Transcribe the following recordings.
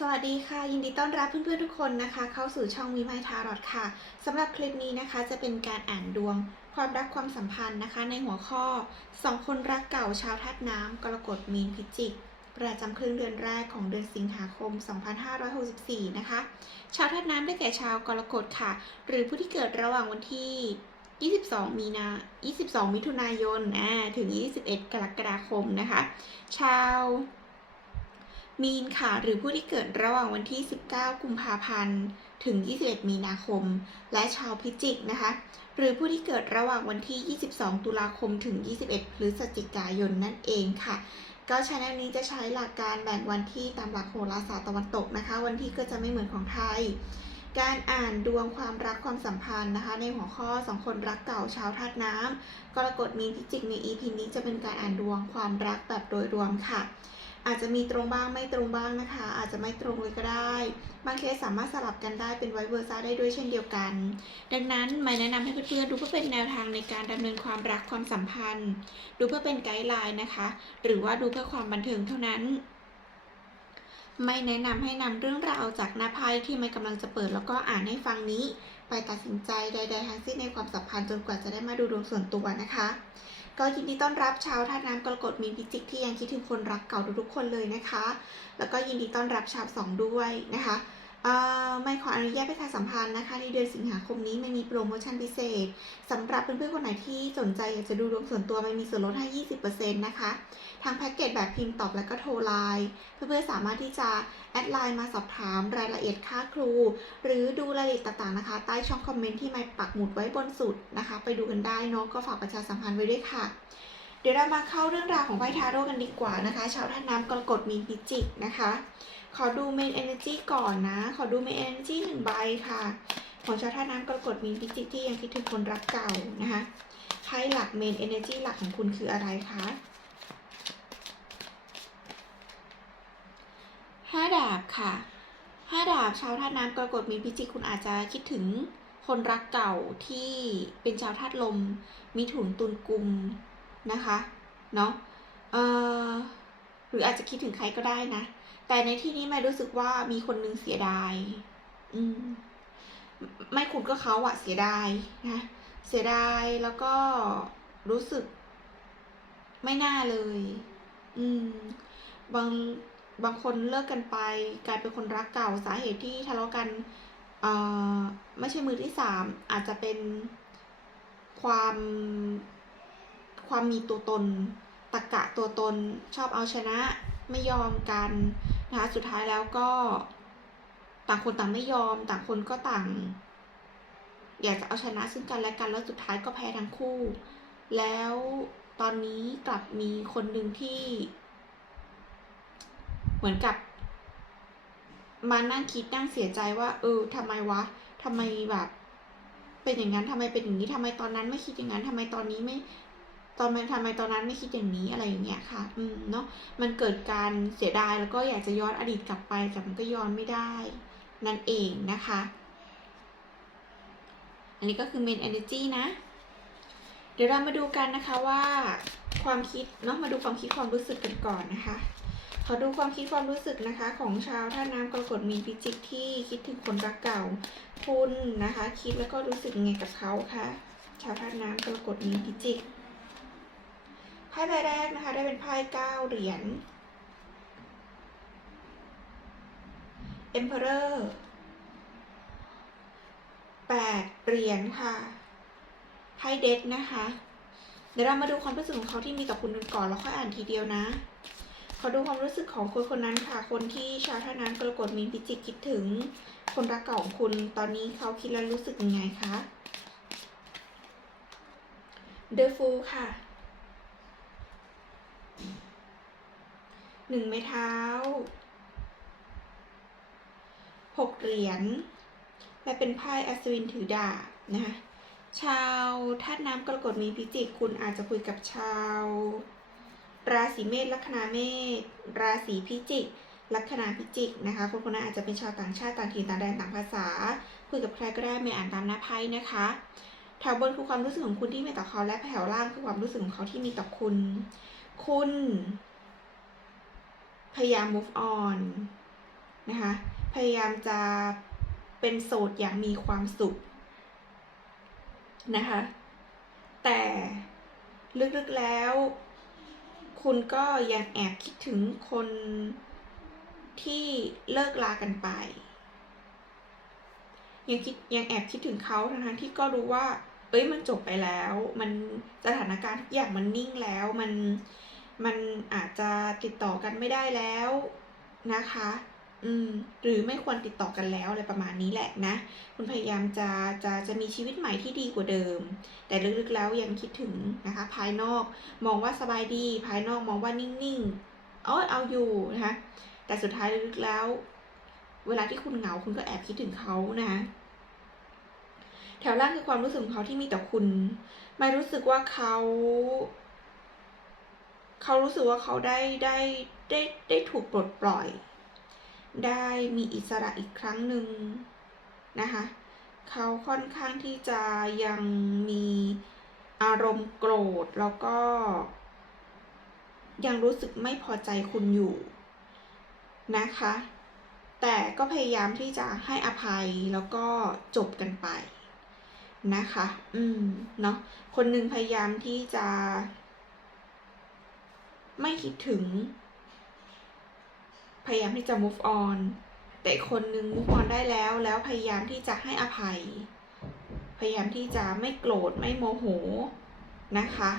สวัสดีค่ะ ยินดีต้อนรับเพื่อนๆทุกคนนะคะ เข้าสู่ช่องวิมายทารอดค่ะสำหรับคลิปนี้นะคะจะเป็นการอ่านดวงความรักความสัมพันธ์นะคะ ในหัวข้อสองคนรักเก่าชาวธาตุน้ำกรกฎมีนพิจิก ประจำครึ่งเดือนแรกของเดือนสิงหาคม 2564 นะคะ ชาวธาตุน้ำได้แก่ชาวกรกฎค่ะ หรือผู้ที่เกิดระหว่างวันที่ 22 มีนา 22 มิถุนายนอ่าถึง 21 กรกฎาคมนะคะ ชาว มีนค่ะ หรือผู้ที่เกิดระหว่างวันที่ 19 กุมภาพันธ์ ถึง 21 มีนาคม และชาวพิจิกนะคะ หรือผู้ที่เกิดระหว่างวันที่ 22 ตุลาคม ถึง 21 พฤศจิกายนนั่นเองค่ะ ก็ช anel นี้จะใช้หลักการแบ่งวันที่ตามหลักโหราศาสตร์ตะวันตกนะคะ วันที่ก็จะไม่เหมือนของไทย การอ่านดวงความรักความสัมพันธ์นะคะ ในหัวข้อสองคนรักเก่าชาวธาตุน้ำกรกฎมีนพิจิกใน EP นี้จะเป็นการอ่านดวงความรักแบบโดยรวมค่ะ อาจจะมีตรงบ้างไม่ตรงบ้างนะคะ อาจจะไม่ตรงเลยก็ได้ บางเคสสามารถสลับกันได้เป็นไวเวอร์ซ่าได้ด้วยเช่นเดียวกัน ดังนั้นไม่แนะนำให้เพื่อนๆดูเพื่อเป็นแนวทางในการดำเนินความรักความสัมพันธ์ ดูเพื่อเป็นไกด์ไลน์นะคะ หรือว่าดูเพื่อความบันเทิงเท่านั้นไม่แนะนำให้นำเรื่องราวจากหน้าไพ่ที่ไม่กำลังจะเปิดแล้วก็อ่านให้ฟังนี้ ไปตัดสินใจใดๆทั้งสิ้นในความสัมพันธ์จนกว่าจะได้มาดูดวงส่วนตัวนะคะ ก็ยินดีต้อนรับชาวธาน้ำกรกฎมีนพิจิกที่ยังคิดถึงคนรักเก่าทุกๆคนเลยนะคะ แล้วก็ยินดีต้อนรับชาวสองด้วยนะคะ ไม่ขออนุญาตประชาสัมพันธ์นะคะในเดือนสิงหาคมนี้ไม่มีโปรโมชั่นพิเศษสำหรับเพื่อนๆคนไหนที่สนใจอยากจะดูดวงส่วนตัวไม่มีส่วนลดให้ 20%นะคะ ทางแพ็กเกจแบบพิมพ์ตอบและก็โทรไลน์เพื่อนๆสามารถที่จะแอดไลน์มาสอบถามรายละเอียดค่าครู หรือดูรายละเอียดต่างๆนะคะ ใต้ช่องคอมเมนต์ที่ไม่ปักหมุดไว้บนสุดนะคะ ไปดูกันได้เนาะก็ฝากประชาสัมพันธ์ไว้ด้วยค่ะ เดี๋ยวเรามาเข้าเรื่องราวของไพ่ทาโร่กันดีกว่านะคะ ชาวท่าน้ำกรกฎมีนพิจิกนะคะ ขอดูเมนเอเนจีก่อนนะ ขอดูเมนเอเนจีหนึ่งใบค่ะ ของชาวท่าน้ำกรกฎมีนพิจิกที่ยังคิดถึงคนรักเก่านะคะไพ่หลักเมนเอเนจีหลักของคุณคืออะไรคะห้าดาบค่ะห้าดาบชาวท่าน้ำกรกฎมีนพิจิกคุณอาจจะคิดถึงคนรักเก่าที่เป็นชาวธาตุลม มีถุนตุนกุม นะคะเนาะหรืออาจจะคิดถึงใครก็ได้นะ แต่ในที่นี้ไม่รู้สึกว่ามีคนนึงเสียดาย อืม ไม่คุณก็เขาอะเสียดายนะเสียดายแล้วก็รู้สึก ไม่น่าเลย อืม บางบางคนเลิกกันไป กลายเป็นคนรักเก่าสาเหตุที่ทะเลาะกันเอ่อไม่ใช่มือที่สามอาจจะเป็นความ ความมีตัวตนตะกะตัวตนชอบเอาชนะไม่ยอมกันนะคะสุดท้ายแล้วก็ต่างคนต่างไม่ยอม ต่างคนก็ต่าง อยากจะเอาชนะซึ่งกันและกันแล้วสุดท้ายก็แพ้ทั้งคู่ แล้วตอนนี้กลับมีคนหนึ่งที่ เหมือนกับมานั่งคิดนั่งเสียใจว่า เออทำไมวะทำไมแบบ เป็นอย่างนั้นทำไมเป็นอย่างนี้ทำไมตอนนั้นไม่คิดอย่างนั้นทำไมตอนนี้ไม่ ตอนมันทำไมตอนนั้นไม่คิดอย่างนี้อะไรอย่างเงี้ยค่ะ อืมเนาะมันเกิดการเสียดายแล้วก็อยากจะย้อนอดีตกลับไปแต่มันก็ย้อนไม่ได้ นั่นเองนะคะ อันนี้ก็คือ main energy นะ เดี๋ยวเรามาดูกันนะคะว่าความคิดเนาะมาดูความคิดความรู้สึกกันก่อนนะคะ ขอดูความคิดความรู้สึกนะคะ ของชาวท่าน้ำกรกฎมีนพิจิกที่คิดถึงคนรักเก่า คุณนะคะ คิดแล้วก็รู้สึกไงกับเขาคะชาวท่าน้ำกรกฎมีนพิจิก ไพ่ใบแรกนะคะ ได้เป็นไพ่เก้าเหรียญ Emperor แปดเหรียญค่ะไพ่เดดนะคะ เดี๋ยวเรามาดูความรู้สึกของเขาที่มีกับคุณกันก่อนแล้วค่อยอ่านทีเดียวนะขอดูความรู้สึกของคนคนนั้นค่ะ คนที่ชาวท่าน้ำกรกฎมีนพิจิกคิดถึง คนรักเก่าของคุณตอนนี้เขาคิดแล้วรู้สึกยังไงคะ The Fool ค่ะ หนึ่งไม้เท้าหกเหรียญและเป็นไพ่อัศวินถือดาบนะคะชาวธาตุน้ำกรกฎมีพิจิกคุณอาจจะคุยกับชาว ราศีเมษลัคนาเมษราศีพิจิก ลัคนาพิจิกนะคะคนคนนั้นอาจจะเป็นชาวต่างชาติต่างถิ่นต่างแดนต่างภาษา คุยกับใครก็ได้ไม่อ่านตามหน้าไพ่นะคะแถวบนคือความรู้สึกของคุณที่มีต่อเขาและแถวล่างคือความรู้สึกของเขาที่มีต่อคุณ คุณ พยายาม move on นะคะ พยายามจะเป็นโสดอย่างมีความสุขนะคะ แต่ลึกๆแล้ว คุณก็ยังแอบคิดถึงคนที่เลิกลากันไป ยังคิดยังแอบคิดถึงเขาทั้งที่ก็รู้ว่า เอ้ยมันจบไปแล้ว มันสถานการณ์ทุกอย่างมันนิ่งแล้วมัน มันอาจจะติดต่อกันไม่ได้แล้วนะคะ อืม หรือไม่ควรติดต่อกันแล้วอะไรประมาณนี้แหละนะ คุณพยายามจะจะจะมีชีวิตใหม่ที่ดีกว่าเดิม แต่ลึกๆแล้วยังคิดถึงนะคะ ภายนอกมองว่าสบายดี ภายนอกมองว่านิ่งๆ เอ้ยเอาอยู่นะคะ แต่สุดท้ายลึกๆแล้ว เวลาที่คุณเหงาคุณก็แอบคิดถึงเขานะแถวล่างคือความรู้สึกของเขาที่มีต่อคุณ ไม่รู้สึกว่าเขา เขารู้สึกว่าเขาได้ได้ได้ได้ถูกปลดปล่อย ได้มีอิสระอีกครั้งหนึ่งนะคะเขาค่อนข้างที่จะยังมีอารมณ์โกรธแล้วก็ ยังรู้สึกไม่พอใจคุณอยู่นะคะ แต่ก็พยายามที่จะให้อภัยแล้วก็จบกันไปนะคะ อืม เนาะ คนหนึ่งพยายามที่จะ ไม่คิดถึง พยายามที่จะ move on แต่คนนึง move on ได้แล้ว แล้วพยายามที่จะให้อภัย พยายามที่จะไม่โกรธไม่โมโหนะคะ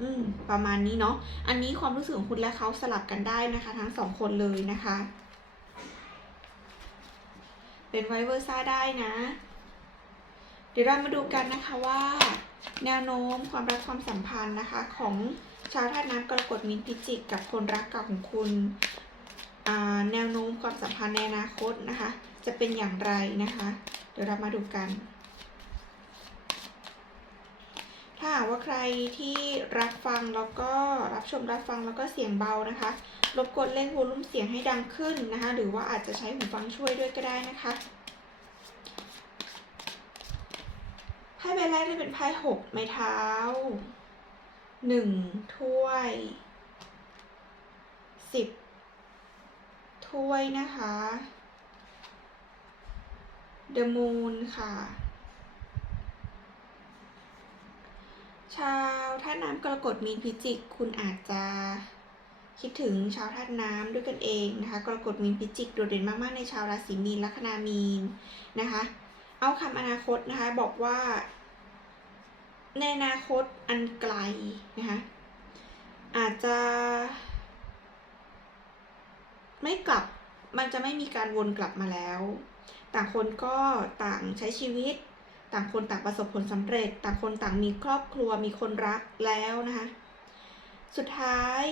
อืม ประมาณนี้เนาะ อันนี้ความรู้สึกของคุณและเขาสลับกันได้นะคะ ทั้งสองคนเลยนะคะ เป็นไวเวอร์ซ่าได้นะ เดี๋ยวเรามาดูกันนะคะว่า แนวโน้มความรักความสัมพันธ์นะคะ ของชาวธาตุน้ำกรกฎมินพิจิกกับคนรักเก่าของคุณแนวโน้มความสัมพันธ์ในอนาคตนะคะ จะเป็นอย่างไรนะคะ เดี๋ยวเรามาดูกัน ถ้าว่าใครที่รับฟังแล้วก็รับชมรับฟังแล้วก็เสียงเบานะคะรบกวนเล่นโวลูมเสียงให้ดังขึ้นนะคะ หรือว่าอาจจะใช้หูฟังช่วยด้วยก็ได้นะคะ ไพ่ใบแรกได้เป็นไพ่หกไม้เท้าหนึ่งถ้วยสิบถ้วยนะคะ The Moon ค่ะ ชาวท่าตุน้ำกรกฎมีนพิจิก คุณอาจจะคิดถึงชาวธาตุน้ำด้วยกันเองนะคะ กรกฎมีนพิจิก โดดเด่นมาก ๆ ในชาวราศีมีนลัคนามีนนะคะ เอาคำอนาคตนะคะ บอกว่า ในอนาคตอันไกลนะคะอาจจะ ไม่กลับมันจะไม่มีการวนกลับมาแล้ว ต่างคนก็ต่างใช้ชีวิต ต่างคนต่างประสบผลสำเร็จ ต่างคนต่างมีครอบครัวมีคนรักแล้วนะคะ สุดท้าย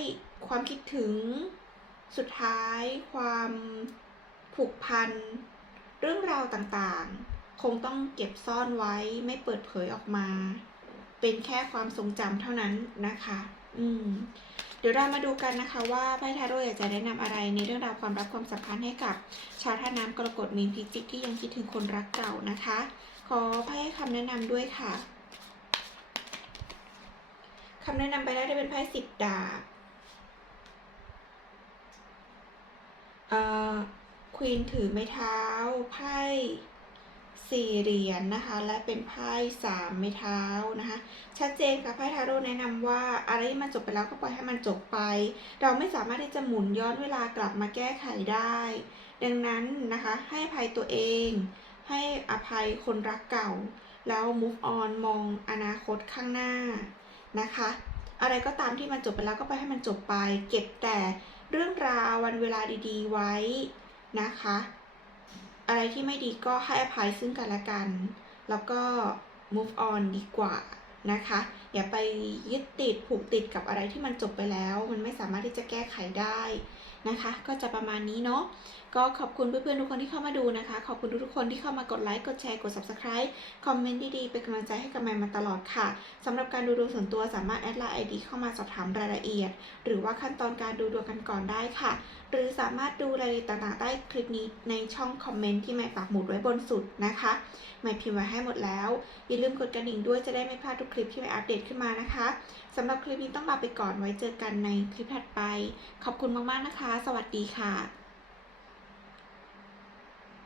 ความคิดถึง สุดท้ายความผูกพัน เรื่องราวต่างๆ คงต้องเก็บซ่อนไว้ไม่เปิดเผยออกมา เป็นแค่ความทรงจำเท่านั้นนะคะ อืม เดี๋ยวเรามาดูกันนะคะ ว่าไพ่ทาโร่อยากจะแนะนำอะไรในเรื่องราวความรักความสัมพันธ์ให้กับ ชาวท่าน้ำกรกฎมีนพิจิกที่ยังคิดถึงคนรักเก่านะคะ ขอไพ่คำแนะนำด้วยค่ะคำแนะนำไปได้ได้เป็นไพ่สิบดาบเอ่อควีนถือไม้เท้าไพ่ สี่เหรียญนนะคะ และเป็นไพ่สามไม้เท้านะคะ ชัดเจนค่ะไพ่ทาโร่แนะนำว่าอะไรที่มันจบไปแล้วก็ปล่อยให้มันจบไป เราไม่สามารถที่จะหมุนย้อนเวลากลับมาแก้ไขได้ ดังนั้นนะคะให้อภัยตัวเอง ให้อภัยคนรักเก่า แล้ว move on มองอนาคตข้างหน้านะคะ อะไรก็ตามที่มันจบไปแล้วก็ไปให้มันจบไป เก็บแต่เรื่องราววันเวลาดี ๆ ไว้นะคะ อะไรที่ไม่ดีก็ให้อภัยซึ่งกันและกัน แล้วก็ move on ดีกว่านะคะ อย่าไปยึดติดผูกติดกับอะไรที่มันจบไปแล้ว มันไม่สามารถที่จะแก้ไขได้นะคะ ก็จะประมาณนี้เนาะก็ขอบคุณเพื่อนๆทุกคนที่เข้ามาดูนะคะ ขอบคุณทุกๆคนที่เข้ามากดไลค์กดแชร์กด subscribe คอมเมนต์ดีๆเป็นกำลังใจให้กับแมนมาตลอดค่ะสำหรับการดูดวงส่วนตัวสามารถแอดไลน์ไอดีเข้ามาสอบถามรายละเอียด หรือว่าขั้นตอนการดูดวงกันก่อนได้ค่ะ หรือสามารถดูรายละเอียดต่างๆ ใต้คลิปนี้ในช่องคอมเมนต์ที่แม่ปักหมุดไว้บนสุดนะคะแม่พิมพ์ไว้ให้หมดแล้วอย่าลืมกดกระดิ่งด้วยจะได้ไม่พลาดทุกคลิปที่แม่อัปเดตขึ้นมานะคะสำหรับคลิปนี้ต้องลาไปก่อนไว้เจอกันในคลิปถัดไป ขอบคุณมากๆนะคะ สวัสดีค่ะ